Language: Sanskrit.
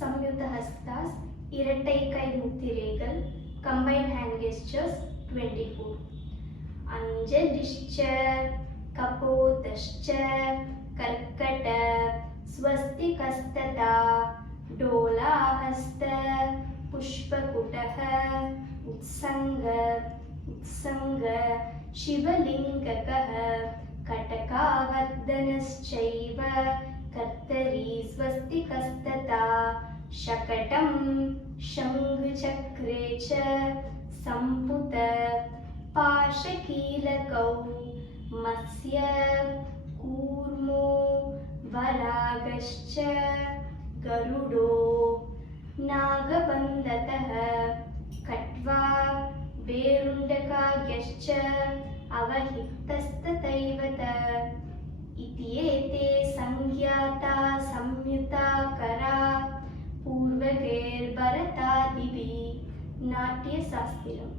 ಸಂಯುಕ್ತ ಹಸ್ತಾಸ್, ಇರಟೈ ಕೈ ಮುತ್ತಿರೇಗಲ್, combined hand gestures 24. ಅಂಜಲಿಶ್ಚ ಕಪೋತಶ್ಚ ಕರ್ಕಟ ಸ್ವಸ್ತಿಕಸ್ತತ ಡೋಲಾಹಸ್ತ ಪುಷ್ಪಕುಟಃ ಉತ್ಸಂಗ ಶಿವಲಿಂಗಕಃ ಕಟಕಾವರ್ಧನಶ್ಚೈವ ಕರ್ತರಿ ಸ್ವಸ್ತಿಕಸ್ತತಾ शकटं शङ्खचक्रे च सम्पुत पाशकीलकौ मत्स्य कूर्मो वरागश्च गरुडो नागबन्धतः कट्वा वेरुण्डकाग्यश्च अवहितस्तथैव इति एते संज्ञाता संयुताकरा पूर्वगैर्भरतादिभिः नाट्यशास्त्रम्.